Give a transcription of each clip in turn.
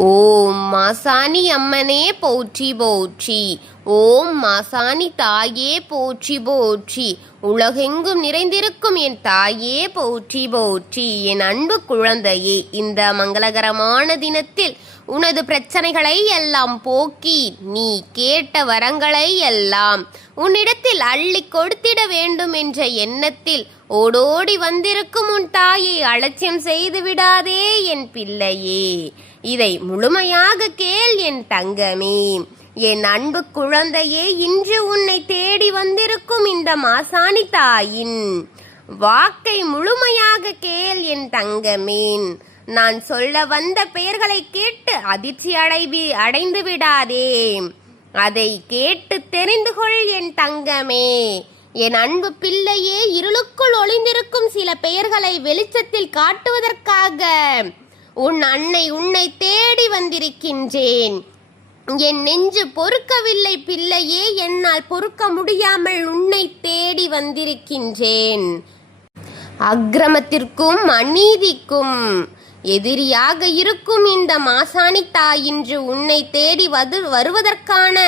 ஓம் மாசாணி அம்மனே போற்றி போற்றி. ஓம் மாசாணி தாயே போற்றி போற்றி. உலகெங்கும் நிறைந்திருக்கும் என் தாயே போற்றி போற்றி. என் அன்பு குழந்தையே, இந்த மங்களகரமான தினத்தில் உனது பிரச்சனைகளை எல்லாம் போக்கி நீ கேட்ட வரங்களை எல்லாம் உன்னிடத்தில் அள்ளி கொடுத்திட வேண்டும் என்ற எண்ணத்தில் ஓடோடி வந்திருக்கும் உன் தாயை அலட்சியம் செய்து விடாதே என் பிள்ளையே. இதை முழுமையாக கேள் என் தங்கமே. என் அன்பு குழந்தையே, இன்று உன்னை தேடி வந்திருக்கும் இந்த மாசாணி தாயின் வாக்கை முழுமையாக கேள் என் தங்கமேன். நான் சொல்ல வந்த பெயர்களை கேட்டு அதிர்ச்சி அடைந்து விடாதே. அதை கேட்டு தெரிந்து கொள் என் தங்கமே. என் அன்பு பிள்ளையே, இருளுக்குள் ஒளிந்திருக்கும் சில பெயர்களை வெளிச்சத்தில் காட்டுவதற்காக உன் அன்னை உன்னை தேடி வந்திருக்கின்றேன். என் நெஞ்சு பொறுக்கவில்லை பிள்ளையே, என்னால் பொறுக்க முடியாமல் உன்னை தேடி வந்திருக்கின்றேன். அக்கிரமத்திற்கும் அநீதிக்கும் எதிரியாக இருக்கும் இந்த மாசாணி தாய் இன்று உன்னை தேடி வருவதற்கான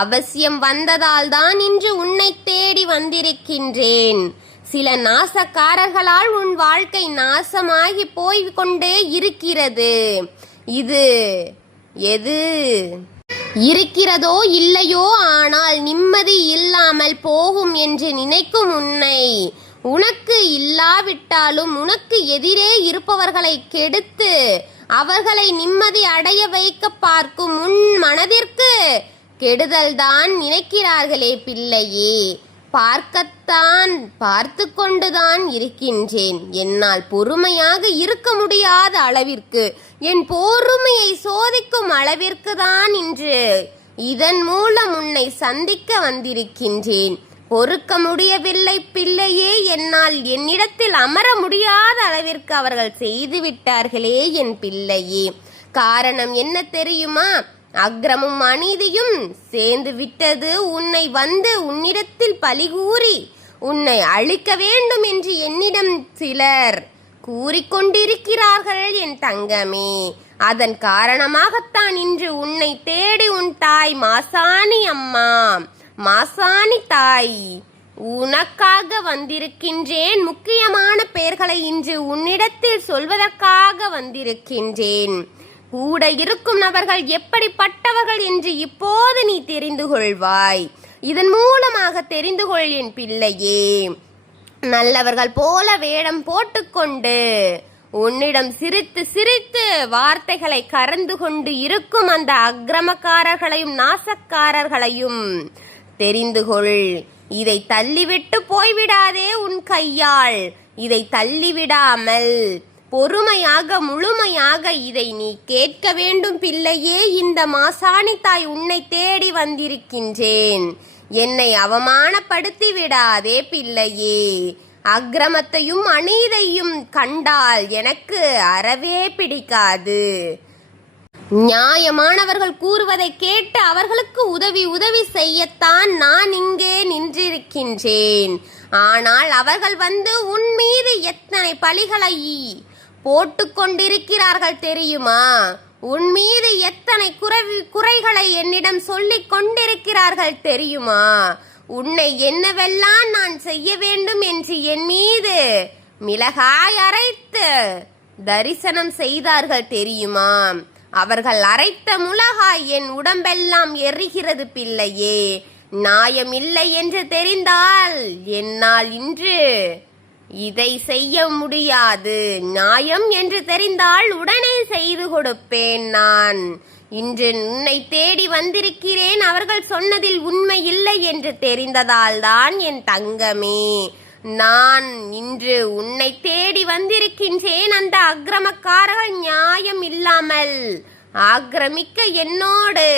அவசியம் வந்ததால் தான் இன்று உன்னை தேடி வந்திருக்கின்றேன். சில நாசக்காரர்களால் உன் வாழ்க்கை நாசமாகி போய்கொண்டே இருக்கிறது. இது எது இருக்கிறதோ இல்லையோ, ஆனால் நிம்மதி இல்லாமல் போகும் என்று நினைக்கும் உன்னை, உனக்கு இல்லாவிட்டாலும் உனக்கு எதிரே இருப்பவர்களை கெடுத்து அவர்களை நிம்மதி அடைய வைக்க பார்க்கும் உன் மனதிற்கு கெடுதல் தான் நினைக்கிறார்களே பிள்ளையே. பார்த்து கொண்டுதான் இருக்கின்றேன். என்னால் பொறுமையாக இருக்க முடியாத அளவிற்கு, என் பொறுமையை சோதிக்கும் அளவிற்கு தான் இன்று இதன் மூலம் உன்னை சந்திக்க வந்திருக்கின்றேன். பொறுக்க முடியவில்லை பிள்ளையே, என்னால் என்னிடத்தில் அமர முடியாத அளவிற்கு அவர்கள் செய்து விட்டார்களே என் பிள்ளையே. காரணம் என்ன தெரியுமா? அக்கிரமும் அநீதியும் சேர்ந்து விட்டது. உன்னை வந்து உன்னிடத்தில் பழிகூறி உன்னை அழிக்க வேண்டும் என்று என்னிடம் சிலர் கூறிக்கொண்டிருக்கிறார்கள் என் தங்கமே. அதன் காரணமாகத்தான் இன்று உன்னை தேடி உன் தாய் மாசாணி அம்மா, மாசாணி தாய் உனக்காக வந்திருக்கின்றேன். முக்கியமான பெயர்களை இன்று உன்னிடத்தில் சொல்வதற்காக வந்திருக்கின்றேன். கூட இருக்கும் நபர்கள் எப்படிப்பட்டவர்கள் என்று இப்போது நீ தெரிந்து கொள்வாய். இதன் மூலமாக தெரிந்து கொள் என் பிள்ளையே. நல்லவர்கள் போல வேடம் போட்டுக்கொண்டு உன்னிடம் சிரித்து சிரித்து வார்த்தைகளை கறந்து கொண்டு இருக்கும் அந்த அக்கிரமக்காரர்களையும் நாசக்காரர்களையும் தெரிந்து கொள். இதை தள்ளிவிட்டு போய்விடாதே உன் கையால். இதை தள்ளிவிடாமல் பொறுமையாக முழுமையாக இதை நீ கேட்க வேண்டும் பிள்ளையே. இந்த மாசாணி தாய் உன்னை தேடி வந்திருக்கின்றேன். என்னை அவமானப்படுத்தி விடாதே பிள்ளையே. அக்கிரமத்தையும் அநீதியையும் கண்டால் எனக்கு அறவே பிடிக்காது. நியாயமானவர்கள் கூறுவதை கேட்டு அவர்களுக்கு உதவி செய்யத்தான் நான் இங்கே நின்றிருக்கின்றேன். ஆனால் அவர்கள் வந்து உன் மீது எத்தனை பழிகளை போட்டு கொண்டிருக்கிறார்கள் தெரியுமா? உன் மீது எத்தனை குறைகளை என்னிடம் சொல்லிக் கொண்டிருக்கிறார்கள் தெரியுமா? உன்னை என்னவெல்லாம் நான் செய்ய வேண்டும் என்று என் மீது மிளகாய் அரைத்து தரிசனம் செய்தார்கள் தெரியுமா? அவர்கள் அரைத்த மிளகாய் என் உடம்பெல்லாம் எரிகிறது பிள்ளையே. நியாயம் இல்லை என்று தெரிந்தால் என்னால் இன்று இதை செய்ய முடியாது. நியாயம் என்று தெரிந்தால் உடனே செய்து கொடுப்பேன். நான் இன்று உன்னை தேடி வந்திருக்கிறேன். அவர்கள் சொன்னதில் உண்மை இல்லை என்று தெரிந்ததால் தான் என் தங்கமே நான் இன்று உன்னை தேடி வந்திருக்கின்றேன். அந்த அக்கிரமக்காரர்கள் நியாயம் இல்லாமல் ஆக்கிரமிக்க என்னோடு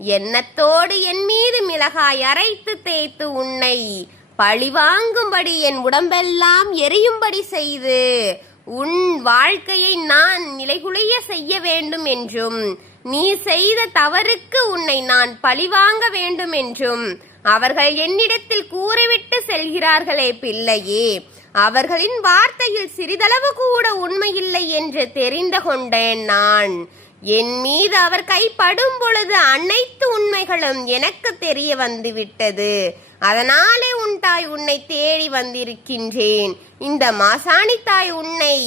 எண்ணத்தோடு என் மீது மிளகாய் அரைத்து தேய்த்து உன்னை பழிவாங்கும்படி என் உடம்பெல்லாம் எரியும்படி செய்து உன் வாழ்க்கையை நான் நிலைகுலைய செய்ய வேண்டும் என்றும், நீ செய்த தவறுக்கு உன்னை நான் பழிவாங்க வேண்டும் என்றும் அவர்கள் என்னிடத்தில் கூறிவிட்டு செல்கிறார்களே பிள்ளையே. அவர்களின் வார்த்தையில் சிறிதளவு கூட உண்மையில்லை என்று தெரிந்து கொண்டேன் நான். என் மீது அவர் கைப்படும் பொழுது அனைத்து உண்மைகளும் எனக்கு தெரிய வந்துவிட்டது. அதனாலே உன் தாய் உன்னை தேடி வந்திருக்கின்றேன். இந்த மாசாணி தாய் உன்னை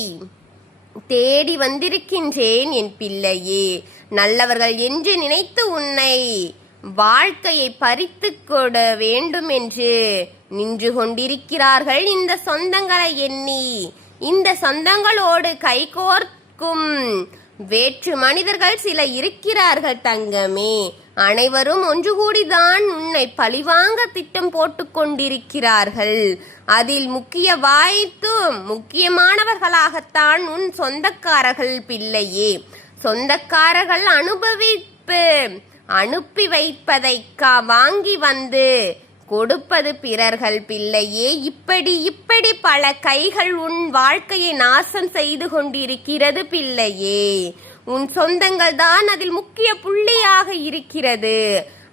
தேடி வந்திருக்கின்றேன் என் பிள்ளையே. நல்லவர்கள் என்று நினைத்து உன்னை வாழ்க்கையை பறித்து கொட வேண்டும் என்று நின்று கொண்டிருக்கிறார்கள் இந்த சொந்தங்களை எண்ணி. இந்த சொந்தங்களோடு கைகோர்க்கும் வேற்று மனிதர்கள் சில இருக்கிறார்கள் தங்கமே. அனைவரும் ஒன்று கூடிதான் உன்னை பழிவாங்க திட்டம் போட்டு கொண்டிருக்கிறார்கள். அதில் முக்கியமானவர்களாகத்தான் உன் சொந்தக்காரர்கள் பிள்ளையே. சொந்தக்காரர்கள் அனுப்பி வைப்பதை வாங்கி வந்து கொடுப்பது பிறர்கள் பிள்ளையே. இப்படி பல கைகள் உன் வாழ்க்கையை நாசம் செய்து கொண்டிருக்கிறது பிள்ளையே. உன் சொந்தங்கள் தான் அதில் முக்கிய புள்ளியாக இருக்கிறது.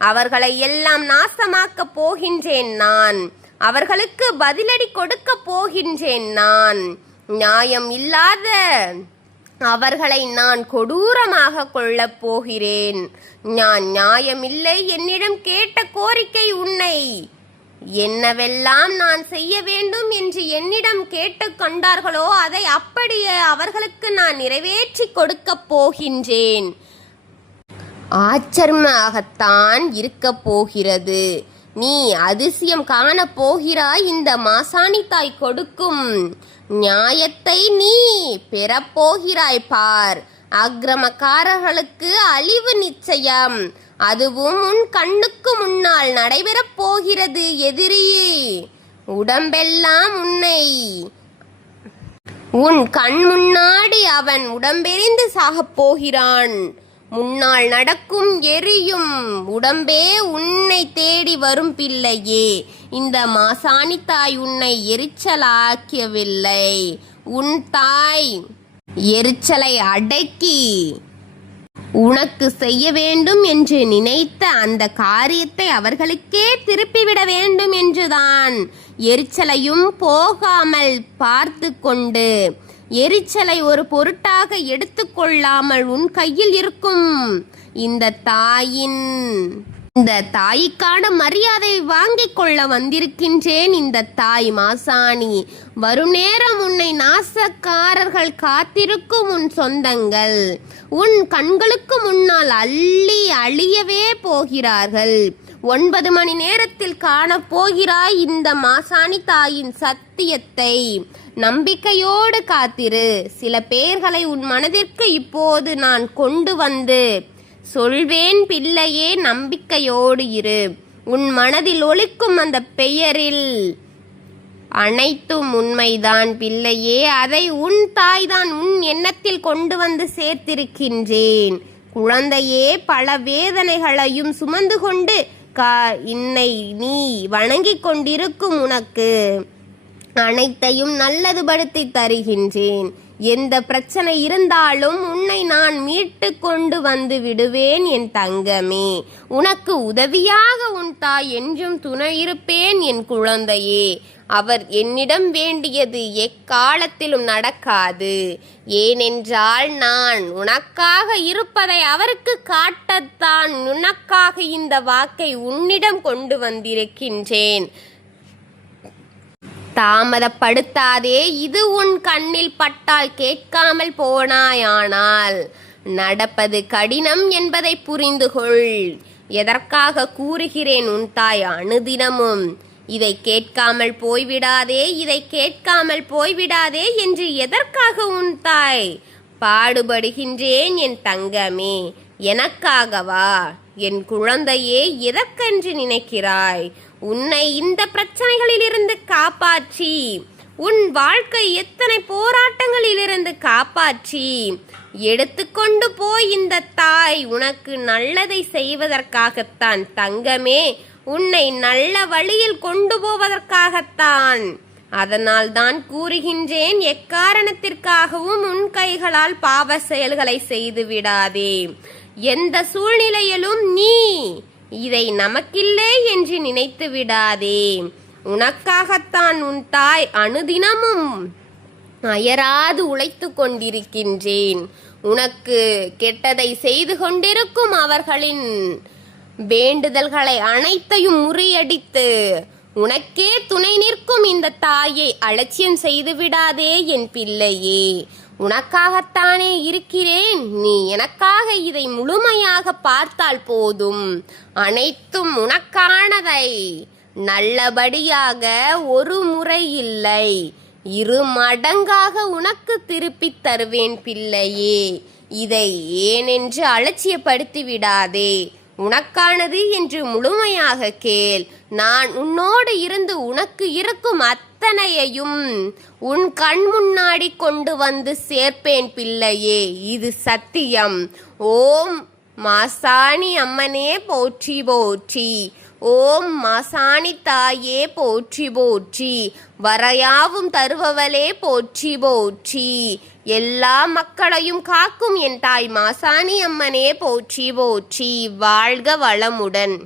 அவர்களை எல்லாம் நாசமாக்க போகின்றேன் நான். அவர்களுக்கு பதிலடி கொடுக்க போகின்றேன் நான். நியாயம் இல்லாத அவர்களை நான் கொடூரமாக கொள்ளப் போகிறேன். நான் நியாயமில்லை என்னிடம் கேட்ட கோரிக்கை உன்னை என்னவெல்லாம் நான் செய்ய வேண்டும் என்று என்னிடம் கேட்டு கொண்டார்களோ அதை அப்படியே அவர்களுக்கு நான் நிறைவேற்றி கொடுக்க போகின்றேன். ஆச்சரியமாகத்தான் இருக்க போகிறது. நீ அதிசயம் காண போகிறாய். இந்த மாசாணி தாய் கொடுக்கும் நியாயத்தை நீ பெறப்போகிறாய் பார். அக்கிரமக்காரர்களுக்கு அழிவு நிச்சயம். அதுவும் உன் கண்ணுக்கு முன்னால் நடைபெறப் போகிறது. எதிரியே உடம்பெல்லாம் உன் கண் முன்னாடி அவன் உடம்பெறிந்து சாகப் போகிறான். முன்னால் நடக்கும் எரியும் உடம்பே உன்னை தேடி வரும் பிள்ளையே. இந்த மாசாணி தாய் உன்னை எரிச்சலாக்கவில்லை. உன் தாய் எரிச்சலை அடக்கி உனக்கு செய்ய வேண்டும் என்று நினைத்த அந்த காரியத்தை அவர்களுக்கே திருப்பிவிட வேண்டும் என்றுதான் எரிச்சலையும் போகாமல் பார்த்து கொண்டு எரிச்சலை ஒரு பொருட்டாக எடுத்துக்கொள்ளாமல் உன் கையில் இருக்கும் இந்த தாய்க்கான மரியாதை வாங்கிக் கொள்ள வந்திருக்கின்றேன். இந்த தாய் மாசாணி. வரும் நேரம் உன்னை நாசக்காரர்கள் காத்திருக்கும் உன் சொந்தங்கள் உன் கண்களுக்கு முன்னால் அழியவே போகிறார்கள். 9 மணி நேரத்தில் காணப் போகிறாய் இந்த மாசாணி தாயின் சத்தியத்தை. நம்பிக்கையோடு காத்திரு. சில பேர்களை உன் மனதிற்கு இப்போது நான் கொண்டு வந்து சொல்வேன் பிள்ளையே. நம்பிக்கையோடு இரு. உன் மனதில் ஒலிக்கும் அந்த பெயரில் அனைத்தும் உண்மைதான் பிள்ளையே. அதை உன் தாய்தான் உன் எண்ணத்தில் கொண்டு வந்து சேர்த்திருக்கின்றேன். குழந்தையே, பல வேதனைகளையும் சுமந்து கொண்டு இன்னை நீ வணங்கிக் கொண்டிருக்கும் உனக்கு அனைத்தையும் நல்லதுபடுத்தி தருகின்றேன். எந்த பிரச்சனை இருந்தாலும் உன்னை நான் மீட்டு கொண்டு வந்து விடுவேன் என் தங்கமே. உனக்கு உதவியாக உன் தாய் என்றும் துணை இருப்பேன் என் குழந்தையே. அவர் என்னிடம் வேண்டியது எக்காலத்திலும் நடக்காது. ஏனென்றால் நான் உனக்காக இருப்பதை அவருக்கு காட்டத்தான் உனக்காக இந்த வாக்கை உன்னிடம் கொண்டு வந்திருக்கின்றேன். தாமதப்படுத்தாதே. இது உன் கண்ணில் பட்டால் கேட்காமல் போனாயானால் நடப்பது கடினம் என்பதை புரிந்து கொள். எதற்காக கூறுகிறேன் உன் தாய் அனுதினமும் இதை கேட்காமல் போய்விடாதே என்று எதற்காக உன் தாய் பாடுபடுகின்றேன் என் தங்கமே. எனக்காகவா என் குழந்தையே? எதற்கென்று நினைக்கிறாய்? உன்னை இந்த பிரச்சனைகளிலிருந்து காப்பாற்றி உன் வாழ்க்கை எத்தனை போராட்டங்களிலிருந்து காப்பாற்றி எடுத்துக்கொண்டு போய் இந்த தாய் உனக்கு நல்லதை செய்வதற்காகத்தான் தங்கமே. உன்னை நல்ல வழியில் கொண்டு போவதற்காகத்தான். அதனால் தான் கூறுகின்றேன், எக்காரணத்திற்காகவும் உன் கைகளால் பாவ செயல்களை செய்து விடாதே. எந்த சூழ்நிலையிலும் நீ இதை நமக்கில்லை என்று நினைத்து விடாதே. உனக்காகத்தான் உன் தாய் அனுதினமும் அயராது உழைத்து கொண்டிருக்கின்றேன். உனக்கு கெட்டதை செய்து கொண்டிருக்கும் அவர்களின் வேண்டுதல்களை அனைத்தையும் முறியடித்து உனக்கே துணை நிற்கும் இந்த தாயை அலட்சியம் செய்து விடாதே என் பிள்ளையே. உனக்காகத்தானே இருக்கிறேன். நீ எனக்காக இதை முழுமையாக பார்த்தால் போதும். அனைத்தும் உனக்கானதை நல்லபடியாக ஒரு முறை இல்லை 2 மடங்காக உனக்கு திருப்பித் தருவேன் பிள்ளையே. இதை ஏனென்று அலட்சியப்படுத்தி விடாதே. உனக்கானது என்று முழுமையாக கேள். நான் உன்னோடு இருந்து உனக்கு இருக்கும் அத்தனையையும் உன் கண் முன்னாடி கொண்டு வந்து சேர்ப்பேன் பிள்ளையே. இது சத்தியம். ஓம் மாசாணி அம்மனே போற்றி போற்றி. ஓம் மாசாணி தாயே போற்றி போற்றி. வரையாவும் தருபவளே போற்றி போற்றி. எல்லா மக்களையும் காக்கும் என் தாய் மாசாணி அம்மனே போற்றி போற்றி. வாழ்க வளமுடன்.